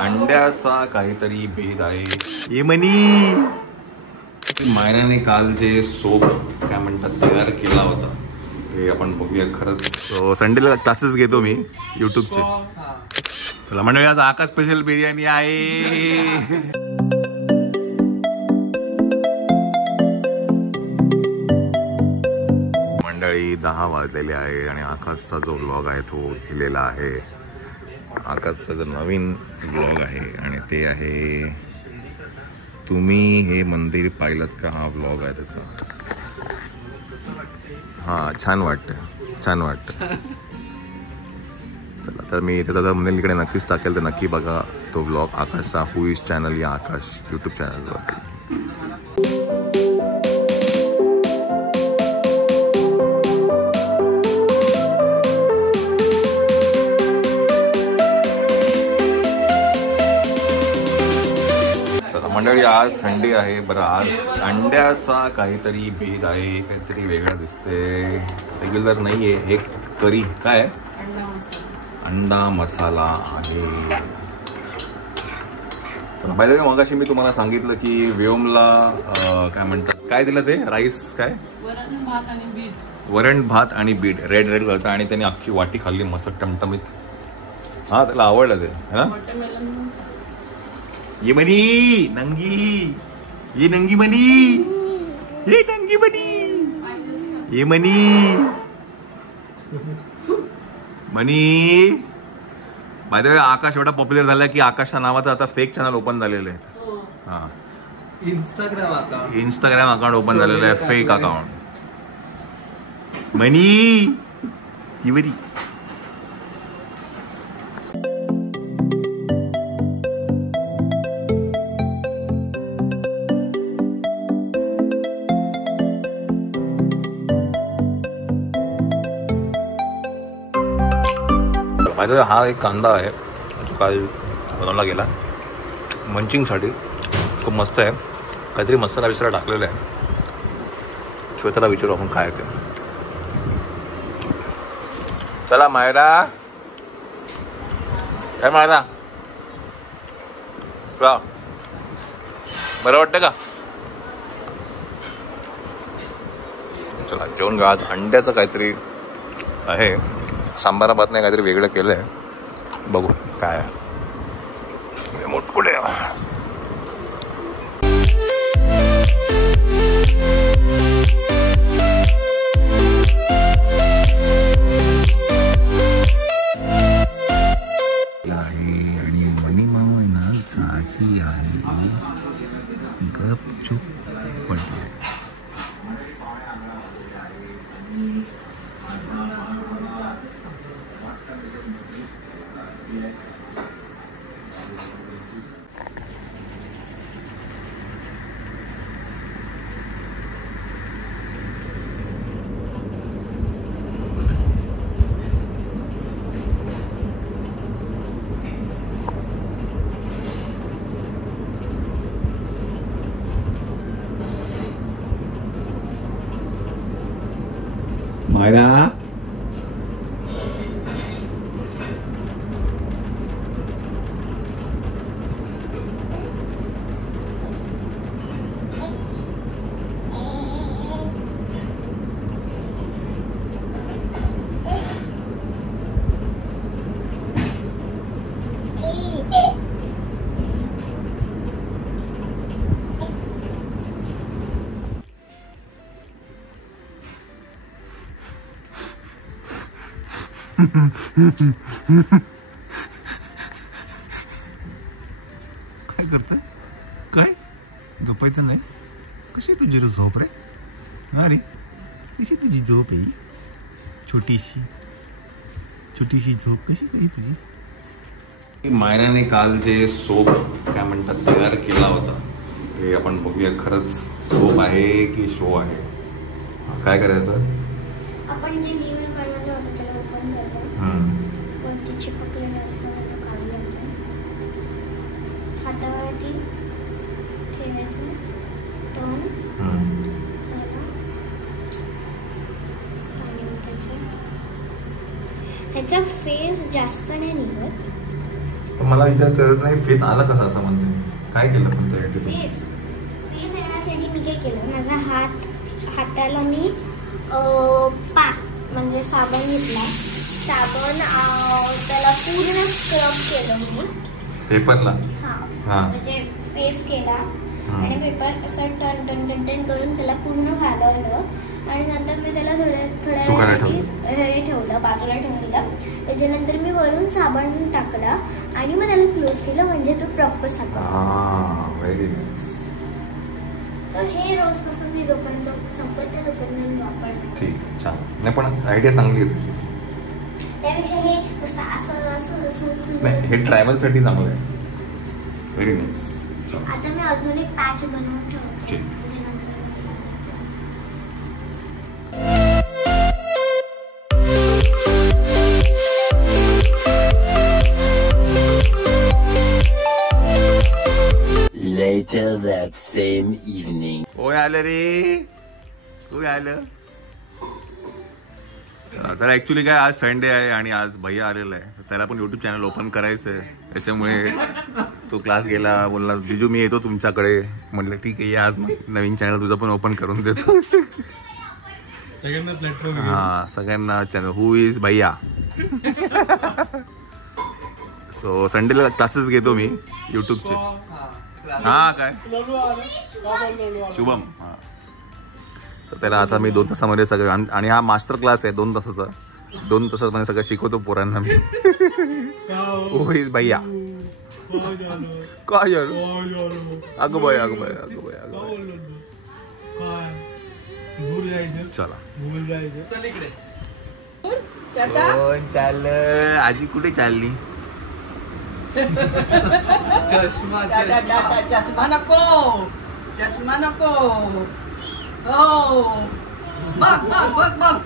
अंड्याचा काहीतरी भेद आहे. ये मनी मायनाने काल जे सोप काय म्हणतात तयार केला होता ते आपण बघूया. खरंच संडेला क्लासेस घेतो मी युट्यूबचे. तुला मंडळी आज आकाश स्पेशल बिर्याणी आहे. मंडळी 10 वाजलेले आहे आणि आकाशचा जो ब्लॉग आहे तो दिलेला आहे. आकाशचा जो नवीन ब्लॉग आहे आणि ते आहे तुम्ही हे मंदिर पाहिलं का. हा ब्लॉग आहे त्याचा. हा छान वाटतं. चला तर मी त्याचा मंदिरकडे नक्कीच टाकेल तर नक्की बघा तो ब्लॉग आकाशचा हू इज चॅनल या आकाश यूट्यूब चॅनलवर. मंडळी आज संडे आहे. बरं आज अंड्याचा काहीतरी भेद आहे. काहीतरी वेगळं दिसते. रेग्युलर नाही आहे. एक करी काय अंडा मसाला आहे. तर बाय द वे मगाशी मी तुम्हाला सांगितलं की व्योमला काय म्हणतात काय दिलं ते राईस काय वरण भात आणि बीट रेड कलरचा आणि त्याने अख्खी वाटी खाल्ली मस्त टमटमीत. हा त्याला आवडलं ते. हा ये मनी नंगी ये नंगी मनी ये नंगी मनी ये मनी मनी. बाय द वे आकाश एवढा पॉप्युलर झाला की आकाशच्या नावाचं आता फेक चॅनल ओपन झालेलं आहे. हा इंस्टाग्राम अकाउंट ओपन झालेलं आहे. फेक अकाउंट मनी ही बरी. माझा हा एक कांदा आहे जो काल बनवला गेला मंचिंगसाठी. खूप मस्त आहे. काहीतरी मसाला विसरा टाकलेला आहे. श्वेताला विचारू आपण काय ते. चला मायरा काय मायरा बरं वाटतं का. चला जेवण घ्या. आज अंड्याचं काहीतरी आहे. सांबाराबाद नाही काहीतरी वेगळं केलं आहे. बघू काय आहे. मोठकुडे आहे आणि मनी मामा ना जागी आहे. गपचूप पडले. मायरा काय करता काय झोपायचं नाही. कशी तुझी झोप रे. अरे कशी तुझी झोप आहे. छोटीशी झोप कशी आहे तुझी. मायनाने काल जे सोप काय म्हणतात तयार केला होता ते आपण बघूया. खरंच सोप आहे की शो आहे. काय करायचं आपण जे निवड बनवलं होतं त्याला ओपन करायचं. वरती चिपकलेलं असं खाली हातावरती ठेवायचं. टर्न खाली उठायचं. ह्याचा फेस जास्त नाही निघत. पण मला विचार करत नाही फेस आला कसा असं म्हणते. काय केलं पण त्यासाठी? फेस येण्यासाठी मी काय केलं, माझा हाताला मी म्हणजे साबण घेतला. साबण त्याला पूर्ण स्क्रब केलं मी पेपरला. हा म्हणजे फेस केला आणि पेपर असं टन टन टन टन करून त्याला पूर्ण घालवलं आणि नंतर मी त्याला थोड्या वेळासाठी हे ठेवलं, बाजूला ठेवलं. त्याच्यानंतर मी वरून साबण टाकला आणि मग त्याला क्लोज केलं म्हणजे तो प्रॉपर साबण. Very nice. सो हे रोजपासून मी जोपर्यंत संपत तोपर्यंत मी वापरणार. ठीक, छान. नाही पण आयडिया चांगली आहे. त्यापेक्षा हे असं नाही, हे ट्रॅव्हलसाठी चांगलं आहे. Very nice. आता मी अजून एक पॅच बनवून ठेवते. Later that same evening. कोण आलं रे? कोण आलं? तर ऍक्च्युली काय आज संडे आहे आणि आज भैया आलेला आहे. त्याला पण युट्यूब चॅनल ओपन करायचं आहे. त्याच्यामुळे तो क्लास गेला, बोलला बिजू मी येतो तुमच्याकडे. म्हटलं ठीक आहे, आज नवीन चॅनल तुझं पण ओपन करून देतो. सगळ्यांना प्लॅटफॉर्म. हा, सगळ्यांना चॅनल. हु इज भैया. सो संडेला क्लासेस घेतो मी युट्यूबचे. हा काय शुभम. हा, तर त्याला आता मी 2 तासामध्ये सगळं, आणि हा मास्टर क्लास आहे 2 तासाचा. 2 तासामध्ये सगळं शिकवतो पोरांना मी. हु इज भैया. काय यार? अगं बाय, अगं बाय, अगं बाय, अगं बाय. चला कोण चाललं? आजी कुठे चालली? चष्मा नको, चष्मा नको. हो बघ बघ बघ बघ.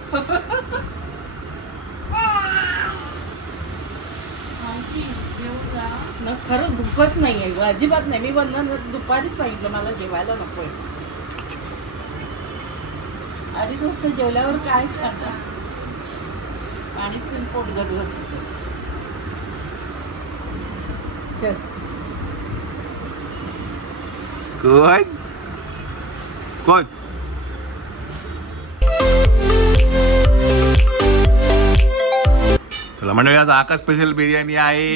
खरंच भूकच नाहीये, अजिबात नाही. मी वंदन दुपारीच सांगितलं मला जेवायला नकोय. 2:30 वाजता जेवल्यावर काय खाता? पाणी पिऊन पोट गजगज होतं. चल. कोण कोण? चला मंडळी, आज आकाश स्पेशल बिर्याणी आहे.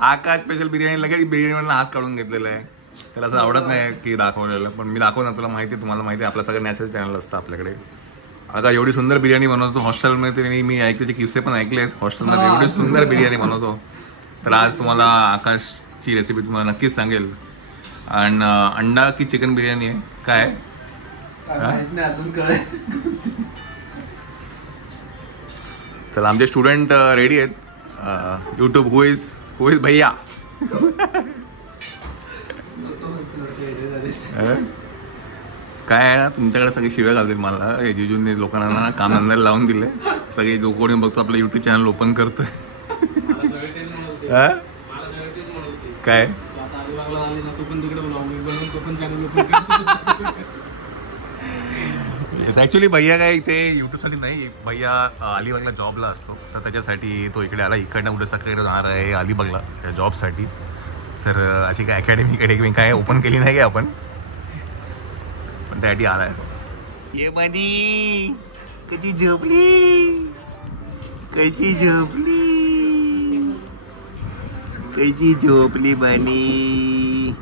आकाश स्पेशल बिर्याणी. लगेच बिर्याणीवरला हात काढून घेतलेला आहे. त्याला असं आवडत नाही की दाखवलेलं, पण मी दाखवणार. तुला माहिती आहे, तुम्हाला माहिती आहे, आपलं सगळं नॅचरल चॅनल असतं आपल्याकडे. आता एवढी सुंदर बिर्याणी बनवतो हॉस्टेलमध्ये. मी ऐकले किस्से पण ऐकले आहेत हॉस्टेलमध्ये. एवढी सुंदर बिर्याणी बनवतो. तर आज तुम्हाला आकाशची रेसिपी तुम्हाला नक्कीच सांगेल. आणि अंडा की चिकन बिर्याणी आहे काय अजून कळेल. चला, आमचे स्टुडंट रेडी आहेत. युट्यूब हु इज भैया. काय आहे ना, तुमच्याकडे सगळे शिव्या घालतील मला. जिजूंनी लोकांना काम धंद्याला लावून दिले. सगळे जो कोणी बघतो आपलं युट्यूब चॅनल ओपन करतोय. काय ऍक्च्युली भैया काय इथे युट्यूबसाठी नाही. भैया अलिबागला जॉबला असतो, तर त्याच्यासाठी तो इकडे आला. इकडनं उद्या सकाळी जाणार आहे अलिबागला त्या जॉबसाठी. तर अशी काय अकॅडमी काय ओपन केली नाही काय आपण, पण त्यासाठी आला आहे तो. ये बानी कशी झोपली, कशी झोपली, कशी झोपली बानी.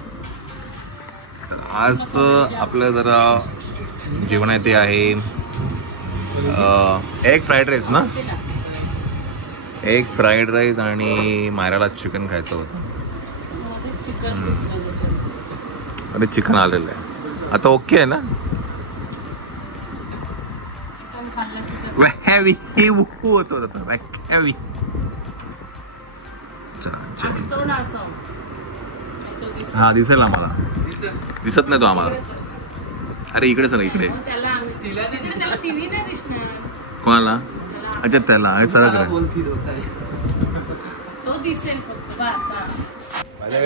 आज आपलं जरा जेवण आहे ते आहे एग फ्राईड राईस ना. एग फ्राईड राईस आणि मायराला चिकन खायचं होतं. अरे चिकन आलेलं आहे आता. ओके आहे ना. होतो हा दिसेल आम्हाला. दिसत नाही तो आम्हाला. अरे इकडे सर इकडे. कोणाला? अच्छा त्याला सरक.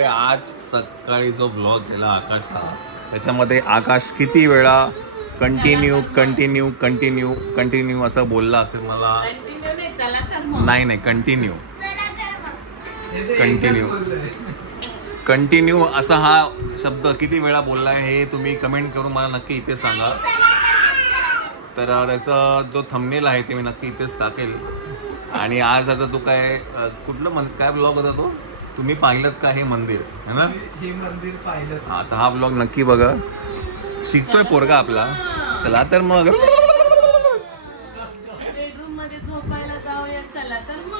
आज सकाळी जो ब्लॉग केला आकाशचा, त्याच्यामध्ये आकाश किती वेळा कंटिन्यू असं बोलला असेल मला. नाही कंटिन्यू कंटिन्यू कंटिन्यू असा हा शब्द किती वेळा बोललाय हे तुम्ही कमेंट करून मला नक्की इथे सांगा. तर त्याचा जो थंबनेल आहे ते मी नक्की इथेच टाकेल. आणि आज आता तो काय कुठलं काय ब्लॉग होता तो तुम्ही पाहिलं का हे मंदिर है ना? हे मंदिर पाहिलं. आता हा ब्लॉग नक्की बघा. शिकतोय पोरगा आपला. चला तर मग बेडरूम मध्ये झोपायला जाऊया. चला तर मग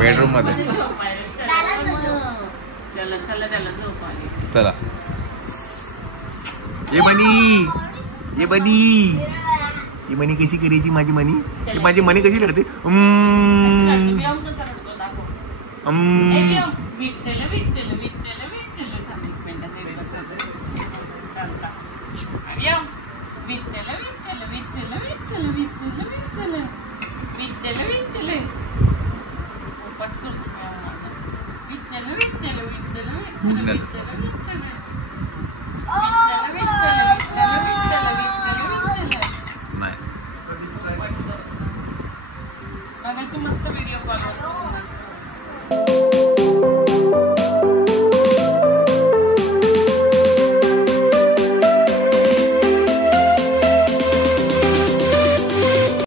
बेडरूम मध्ये चला चला त्याला झोपायला. चला. ये बनी ही मनी कशी करायची माझी मनी? माझी मनी कशी लढते? मस्त व्हिडिओ कॉल